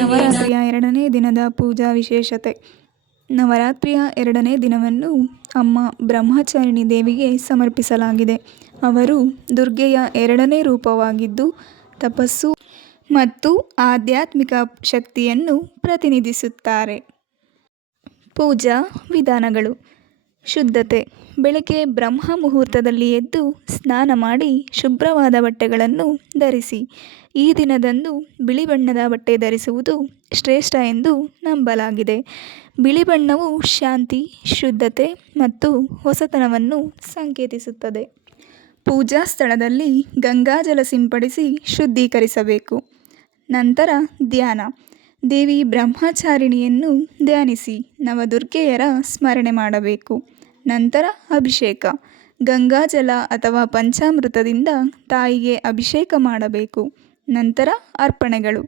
ನವರಾತ್ರಿಯ ಎರಡನೇ ದಿನದ ಪೂಜಾ ವಿಶೇಷತೆ. ನವರಾತ್ರಿಯ ಎರಡನೇ ದಿನವನ್ನು ಅಮ್ಮ ಬ್ರಹ್ಮಚಾರಿಣಿ ದೇವಿಗೆ ಸಮರ್ಪಿಸಲಾಗಿದೆ. ಅವರು ದುರ್ಗೆಯ ಎರಡನೇ ರೂಪವಾಗಿದ್ದು ತಪಸ್ಸು ಮತ್ತು ಆಧ್ಯಾತ್ಮಿಕ ಶಕ್ತಿಯನ್ನು ಪ್ರತಿನಿಧಿಸುತ್ತಾರೆ. ಪೂಜಾ ವಿಧಾನಗಳು. ಶುದ್ಧತೆ. ಬೆಳಗ್ಗೆ ಬ್ರಹ್ಮ ಮುಹೂರ್ತದಲ್ಲಿ ಎದ್ದು ಸ್ನಾನ ಮಾಡಿ ಶುಭ್ರವಾದ ಬಟ್ಟೆಗಳನ್ನು ಧರಿಸಿ. ಈ ದಿನದಂದು ಬಿಳಿ ಬಣ್ಣದ ಬಟ್ಟೆ ಧರಿಸುವುದು ಶ್ರೇಷ್ಠ ಎಂದು ನಂಬಲಾಗಿದೆ. ಬಿಳಿ ಬಣ್ಣವು ಶಾಂತಿ, ಶುದ್ಧತೆ ಮತ್ತು ಹೊಸತನವನ್ನು ಸಂಕೇತಿಸುತ್ತದೆ. ಪೂಜಾ ಸ್ಥಳದಲ್ಲಿ ಗಂಗಾಜಲ ಸಿಂಪಡಿಸಿ ಶುದ್ಧೀಕರಿಸಬೇಕು. ನಂತರ ಧ್ಯಾನ. ದೇವಿ ಬ್ರಹ್ಮಚಾರಿಣಿಯನ್ನು ಧ್ಯಾನಿಸಿ ನವದುರ್ಗೆಯರ ಸ್ಮರಣೆ ಮಾಡಬೇಕು. ನಂತರ ಅಭಿಷೇಕ. ಗಂಗಾಜಲ ಅಥವಾ ಪಂಚಾಮೃತದಿಂದ ತಾಯಿಗೆ ಅಭಿಷೇಕ ಮಾಡಬೇಕು. ನಂತರ ಅರ್ಪಣೆಗಳು.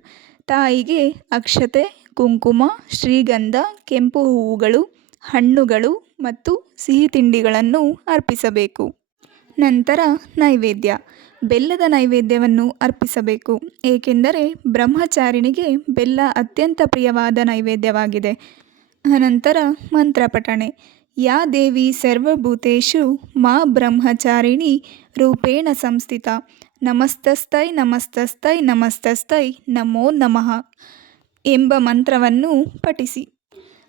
ತಾಯಿಗೆ ಅಕ್ಷತೆ, ಕುಂಕುಮ, ಶ್ರೀಗಂಧ, ಕೆಂಪು ಹೂವುಗಳು, ಹಣ್ಣುಗಳು ಮತ್ತು ಸಿಹಿ ತಿಂಡಿಗಳನ್ನು ಅರ್ಪಿಸಬೇಕು. ನಂತರ ನೈವೇದ್ಯ. ಬೆಲ್ಲದ ನೈವೇದ್ಯವನ್ನು ಅರ್ಪಿಸಬೇಕು. ಏಕೆಂದರೆ ಬ್ರಹ್ಮಚಾರಿಣಿಗೆ ಬೆಲ್ಲ ಅತ್ಯಂತ ಪ್ರಿಯವಾದ ನೈವೇದ್ಯವಾಗಿದೆ. ಅನಂತರ ಮಂತ್ರ ಪಠಣೆ. ಯಾ ದೇವಿ ಸರ್ವಭೂತೇಷು ಮಾ ಬ್ರಹ್ಮಚಾರಿಣಿ ರೂಪೇಣ ಸಂಸ್ಥಿತ. ನಮಸ್ತಸ್ತೈ ನಮಸ್ತಸ್ತೈ ನಮಸ್ತಸ್ತೈ ನಮೋ ನಮಃ ಎಂಬ ಮಂತ್ರವನ್ನು ಪಠಿಸಿ.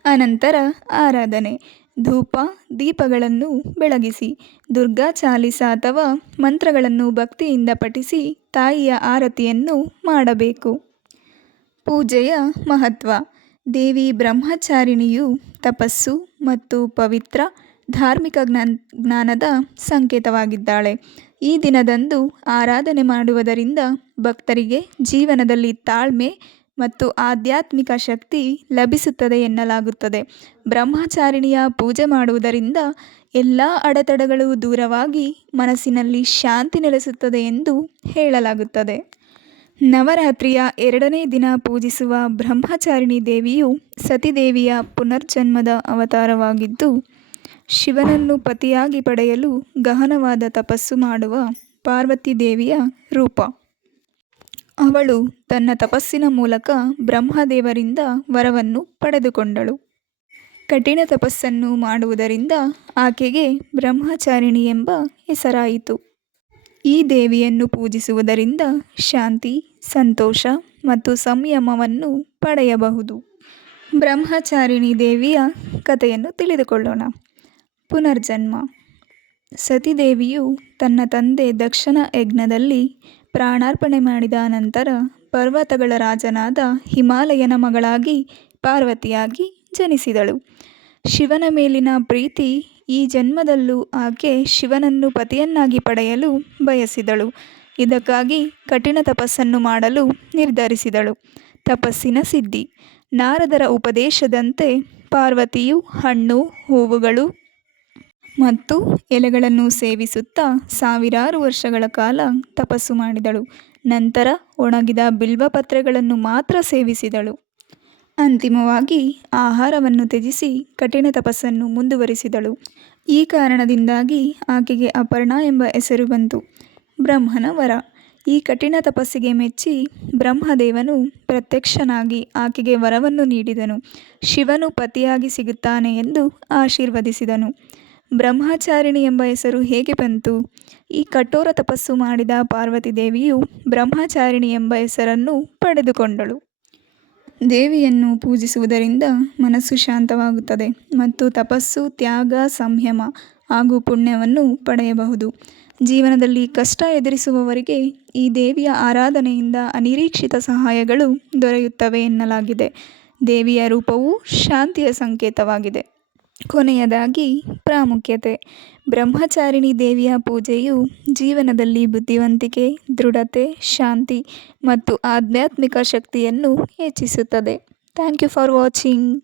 ಅನಂತರ ಆರಾಧನೆ. ಧೂಪ, ದೀಪಗಳನ್ನು ಬೆಳಗಿಸಿ, ದುರ್ಗಾ ಚಾಲಿಸ ಅಥವಾ ಮಂತ್ರಗಳನ್ನು ಭಕ್ತಿಯಿಂದ ಪಠಿಸಿ ತಾಯಿಯ ಆರತಿಯನ್ನು ಮಾಡಬೇಕು. ಪೂಜೆಯ ಮಹತ್ವ. ದೇವಿ ಬ್ರಹ್ಮಚಾರಿಣಿಯು ತಪಸ್ಸು ಮತ್ತು ಪವಿತ್ರ ಧಾರ್ಮಿಕ ಜ್ಞಾನ, ಜ್ಞಾನದ ಸಂಕೇತವಾಗಿದ್ದಾಳೆ. ಈ ದಿನದಂದು ಆರಾಧನೆ ಮಾಡುವುದರಿಂದ ಭಕ್ತರಿಗೆ ಜೀವನದಲ್ಲಿ ತಾಳ್ಮೆ ಮತ್ತು ಆಧ್ಯಾತ್ಮಿಕ ಶಕ್ತಿ ಲಭಿಸುತ್ತದೆ ಎನ್ನಲಾಗುತ್ತದೆ. ಬ್ರಹ್ಮಚಾರಿಣಿಯ ಪೂಜೆ ಮಾಡುವುದರಿಂದ ಎಲ್ಲ ಅಡೆತಡೆಗಳು ದೂರವಾಗಿ ಮನಸ್ಸಿನಲ್ಲಿ ಶಾಂತಿ ನೆಲೆಸುತ್ತದೆ ಎಂದು ಹೇಳಲಾಗುತ್ತದೆ. ನವರಾತ್ರಿಯ ಎರಡನೇ ದಿನ ಪೂಜಿಸುವ ಬ್ರಹ್ಮಚಾರಿಣಿ ದೇವಿಯು ಸತಿದೇವಿಯ ಪುನರ್ಜನ್ಮದ ಅವತಾರವಾಗಿದ್ದು, ಶಿವನನ್ನು ಪತಿಯಾಗಿ ಪಡೆಯಲು ಗಹನವಾದ ತಪಸ್ಸು ಮಾಡುವ ಪಾರ್ವತಿ ದೇವಿಯ ರೂಪ. ಅವಳು ತನ್ನ ತಪಸ್ಸಿನ ಮೂಲಕ ಬ್ರಹ್ಮದೇವರಿಂದ ವರವನ್ನು ಪಡೆದುಕೊಂಡಳು. ಕಠಿಣ ತಪಸ್ಸನ್ನು ಮಾಡುವುದರಿಂದ ಆಕೆಗೆ ಬ್ರಹ್ಮಚಾರಿಣಿ ಎಂಬ ಹೆಸರಾಯಿತು. ಈ ದೇವಿಯನ್ನು ಪೂಜಿಸುವುದರಿಂದ ಶಾಂತಿ, ಸಂತೋಷ ಮತ್ತು ಸಂಯಮವನ್ನು ಪಡೆಯಬಹುದು. ಬ್ರಹ್ಮಚಾರಿಣಿ ದೇವಿಯ ಕಥೆಯನ್ನು ತಿಳಿದುಕೊಳ್ಳೋಣ. ಪುನರ್ಜನ್ಮ. ಸತಿದೇವಿಯು ತನ್ನ ತಂದೆ ದಕ್ಷಿಣ ಯಜ್ಞದಲ್ಲಿ ಪ್ರಾಣಾರ್ಪಣೆ ಮಾಡಿದ ನಂತರ ಪರ್ವತಗಳ ರಾಜನಾದ ಹಿಮಾಲಯನ ಮಗಳಾಗಿ ಪಾರ್ವತಿಯಾಗಿ ಜನಿಸಿದಳು. ಶಿವನ ಮೇಲಿನ ಪ್ರೀತಿ ಈ ಜನ್ಮದಲ್ಲೂ ಆಕೆ ಶಿವನನ್ನು ಪತಿಯನ್ನಾಗಿ ಪಡೆಯಲು ಬಯಸಿದಳು. ಇದಕ್ಕಾಗಿ ಕಠಿಣ ತಪಸ್ಸನ್ನು ಮಾಡಲು ನಿರ್ಧರಿಸಿದಳು. ತಪಸ್ಸಿನ ಸಿದ್ಧಿ. ನಾರದರ ಉಪದೇಶದಂತೆ ಪಾರ್ವತಿಯು ಹಣ್ಣು, ಹೂವುಗಳು ಮತ್ತು ಎಲೆಗಳನ್ನು ಸೇವಿಸುತ್ತಾ ಸಾವಿರಾರು ವರ್ಷಗಳ ಕಾಲ ತಪಸ್ಸು ಮಾಡಿದಳು. ನಂತರ ಒಣಗಿದ ಬಿಲ್ವಪತ್ರೆಗಳನ್ನು ಮಾತ್ರ ಸೇವಿಸಿದಳು. ಅಂತಿಮವಾಗಿ ಆಹಾರವನ್ನು ತ್ಯಜಿಸಿ ಕಠಿಣ ತಪಸ್ಸನ್ನು ಮುಂದುವರಿಸಿದಳು. ಈ ಕಾರಣದಿಂದಾಗಿ ಆಕೆಗೆ ಅಪರ್ಣ ಎಂಬ ಹೆಸರು ಬಂತು. ಬ್ರಹ್ಮನ ವರ. ಈ ಕಠಿಣ ತಪಸ್ಸಿಗೆ ಮೆಚ್ಚಿ ಬ್ರಹ್ಮದೇವನು ಪ್ರತ್ಯಕ್ಷನಾಗಿ ಆಕೆಗೆ ವರವನ್ನು ನೀಡಿದನು. ಶಿವನು ಪತಿಯಾಗಿ ಸಿಗುತ್ತಾನೆ ಎಂದು ಆಶೀರ್ವದಿಸಿದನು. ಬ್ರಹ್ಮಚಾರಿಣಿ ಎಂಬ ಹೆಸರು ಹೇಗೆ ಬಂತು? ಈ ಕಠೋರ ತಪಸ್ಸು ಮಾಡಿದ ಪಾರ್ವತಿ ದೇವಿಯು ಬ್ರಹ್ಮಚಾರಿಣಿ ಎಂಬ ಹೆಸರನ್ನು ಪಡೆದುಕೊಂಡಳು. ದೇವಿಯನ್ನು ಪೂಜಿಸುವುದರಿಂದ ಮನಸ್ಸು ಶಾಂತವಾಗುತ್ತದೆ ಮತ್ತು ತಪಸ್ಸು, ತ್ಯಾಗ, ಸಂಯಮ ಹಾಗೂ ಪುಣ್ಯವನ್ನು ಪಡೆಯಬಹುದು. ಜೀವನದಲ್ಲಿ ಕಷ್ಟ ಎದುರಿಸುವವರಿಗೆ ಈ ದೇವಿಯ ಆರಾಧನೆಯಿಂದ ಅನಿರೀಕ್ಷಿತ ಸಹಾಯಗಳು ದೊರೆಯುತ್ತವೆ ಎನ್ನಲಾಗಿದೆ. ದೇವಿಯ ರೂಪವು ಶಾಂತಿಯ ಸಂಕೇತವಾಗಿದೆ. ಕೊನೆಯದಾಗಿ ಪ್ರಾಮುಖ್ಯತೆ. ಬ್ರಹ್ಮಚಾರಿಣಿ ದೇವಿಯ ಪೂಜೆಯು ಜೀವನದಲ್ಲಿ ಬುದ್ಧಿವಂತಿಕೆ, ದೃಢತೆ, ಶಾಂತಿ ಮತ್ತು ಆಧ್ಯಾತ್ಮಿಕ ಶಕ್ತಿಯನ್ನು ಹೆಚ್ಚಿಸುತ್ತದೆ. Thank you for watching.